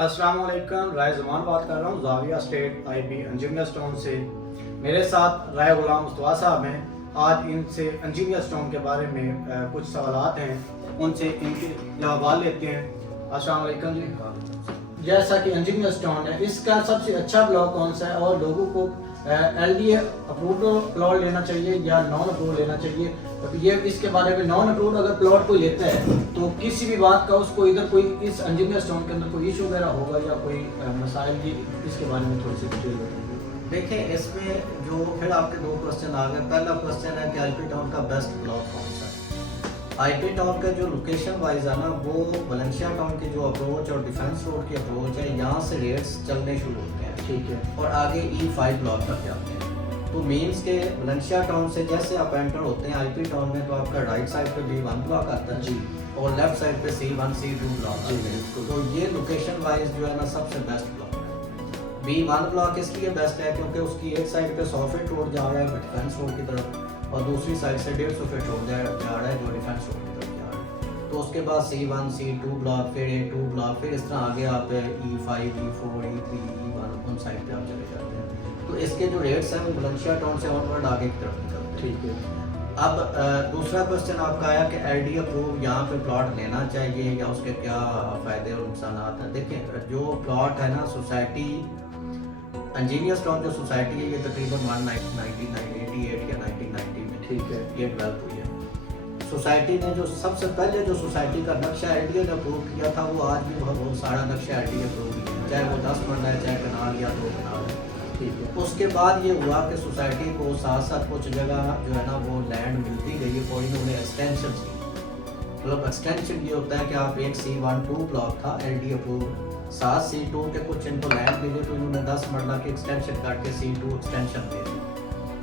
अस्सलाम वालेकुम, राय ज़मान बात कर रहा हूँ जाविया स्टेट आईपी इंजीनियर स्टोन से। मेरे साथ राय गुलाम मुस्तफा साहब हैं। आज इनसे इंजीनियर स्टोन के बारे में कुछ सवालात हैं, उनसे इनके जवाब लेते हैं। अस्सलाम वालेकुम जी। जैसा कि इंजीनियर स्टोन है, इसका सबसे अच्छा ब्लॉक कौन सा है और लोगों को LDA अप्रूव्ड प्लॉट लेना चाहिए या नॉन अप्रूव लेना चाहिए? ये इसके बारे में नॉन अप्रूव्ड अगर प्लॉट कोई लेता है तो किसी भी बात का उसको इधर कोई इस इंजीनियर स्टोन के अंदर कोई इशू वगैरह होगा या कोई मसाइल जी, इसके बारे में थोड़ी सी डिटेल बताइए। देखिए, इसमें जो फिर आपके दो क्वेश्चन आ गए। पहला क्वेश्चन है कि आईपी टाउन का बेस्ट ब्लॉक कौन सा है। आईपी टाउन का जो लोकेशन वाइज है ना, वो वलेंशिया टाउन की जो अप्रोच और डिफेंस रोड की अप्रोच है, यहाँ से रेट्स चलने शुरू होते हैं, ठीक है, और आगे E5 ब्लॉक तक जाते हैं। तो मीन्स के वलेंशिया टाउन से जैसे आप एंटर होते हैं आईपी टाउन में, तो आपका राइट साइड पे B1 ब्लॉक आता है जी, और लेफ्ट साइड पे C1 C2 ब्लॉक जी, बिल्कुल। तो ये लोकेशन वाइज जो है ना सबसे बेस्ट ब्लॉक है। B1 ब्लॉक इसलिए बेस्ट है क्योंकि उसकी एक साइड पे 100 फीट रोड जा रहा है डिफेंस रोड की तरफ, और दूसरी साइड से 150 फीट रोड जा रहा है जो डिफेंस रोड की तरफ जा रहा है। तो उसके बाद C1 C2 ब्लॉक, फिर A2 ब्लॉक, फिर इस तरह आगे आप E5 E4 E3 E1 उन साइड पे आप चले जाते हैं। तो इसके जो रेट्स हैं वो वलेंशिया टाउन से ऑनवर्ड आगे की तरफ निकलते हैं, ठीक है। अब दूसरा क्वेश्चन आपका आया कि LD अप्रूव यहाँ पे प्लॉट लेना चाहिए या उसके क्या फ़ायदे और नुकसान हैं। देखिए, जो प्लॉट है ना सोसाइटी इंजीनियर स्टोन जो सोसाइटी है, ये तकरीबन 1988 या 1990 में, ठीक है, ये डेवलप हुई है। सोसाइटी ने जो सबसे पहले जो सोसाइटी का नक्शा LDA ने अप्रूव किया था, वो आज भी बहुत सारा नक्शा LDA अप्रूव किया, चाहे वो 10 मरला है, चाहे कनाल या 2 कनाल है, ठीक है। उसके बाद ये हुआ कि सोसाइटी को साथ साथ कुछ जगह जो है ना वो लैंड मिलती गई और इन्होंने एक्सटेंशन की। मतलब एक्सटेंशन ये होता है कि आप एक C1 2 ब्लॉक था LD अप्रूव, साथ C2 के कुछ इनको लैंड मिले, तो इन्होंने 10 मरला की एक्सटेंशन करके C2 एक्सटेंशन दे दी।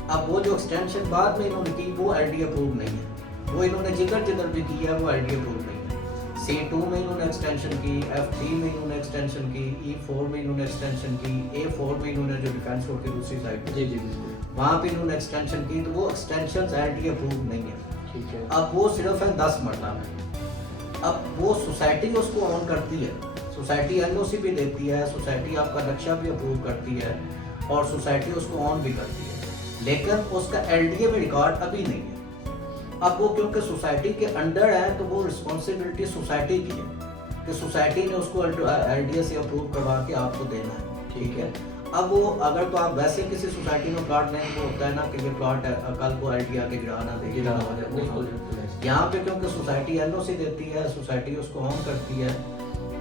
अब वो जो एक्सटेंशन बाद में इन्होंने की वो LD अप्रूव नहीं है, वो इन्होंने जिधर भी किया है वो LD अप्रूव नहीं है। C2 में इन्होंने एक्सटेंशन की, F3 में इन्होंने एक्सटेंशन की, E4 में इन्होंने एक्सटेंशन की, A4 में इन्होंने जो डिफेंस रोड की दूसरी साइड जी जी वहाँ पे इन्होंने एक्सटेंशन की, तो वो एक्सटेंशन LD अप्रूव नहीं है, ठीक है। अब वो सिर्फ है 10 मरला में। अब वो सोसाइटी उसको ऑन करती है, सोसाइटी NOC भी देती है, सोसाइटी आपका नक्शा भी अप्रूव करती है और सोसाइटी उसको ऑन भी करती है, लेकिन उसका LDA में रिकॉर्ड अभी नहीं है। अब वो क्योंकि सोसाइटी के अंडर है, तो वो रिस्पॉन्सिबिलिटी सोसाइटी की है कि सोसाइटी ने उसको LDA से अप्रूव करवा के आपको देना है, ठीक है। अब वो अगर तो आप वैसे किसी सोसाइटी में प्लॉट लेंगे तो होता है ना कि ये प्लॉट कल को LDA के गिराना देगी, यहाँ पे क्योंकि सोसाइटी NOC देती है, सोसाइटी उसको ऑन करती है,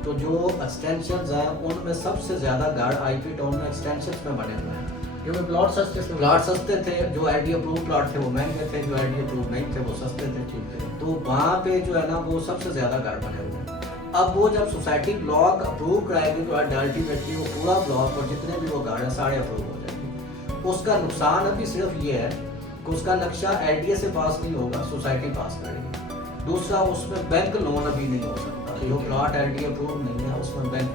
तो जो एक्सटेंशंस हैं उनमें सबसे ज़्यादा गार्ड आईपी टाउन में एक्सटेंशंस में बने हुए हैं, क्योंकि प्लॉट सस्ते थे। जो LD अप्रूव प्लॉट थे वो महंगे थे, जो LD अप्रूव नहीं थे वो सस्ते थे, ठीक है। तो वहाँ पे जो है ना वो सबसे ज़्यादा घर बने हुए हैं। अब वो जब सोसाइटी ब्लॉक अप्रूव कराएगी तो अल्टीमेटली वो पूरा ब्लॉक और जितने भी वो घर हैं सारे अप्रूव हो जाएंगे। उसका नुकसान अभी सिर्फ ये है कि उसका नक्शा LDA से पास नहीं होगा, सोसाइटी पास करेगी। दूसरा, उसमें बैंक लोन अभी नहीं हो सकता, जो प्लॉट LD अप्रूव नहीं है उसमें बैंक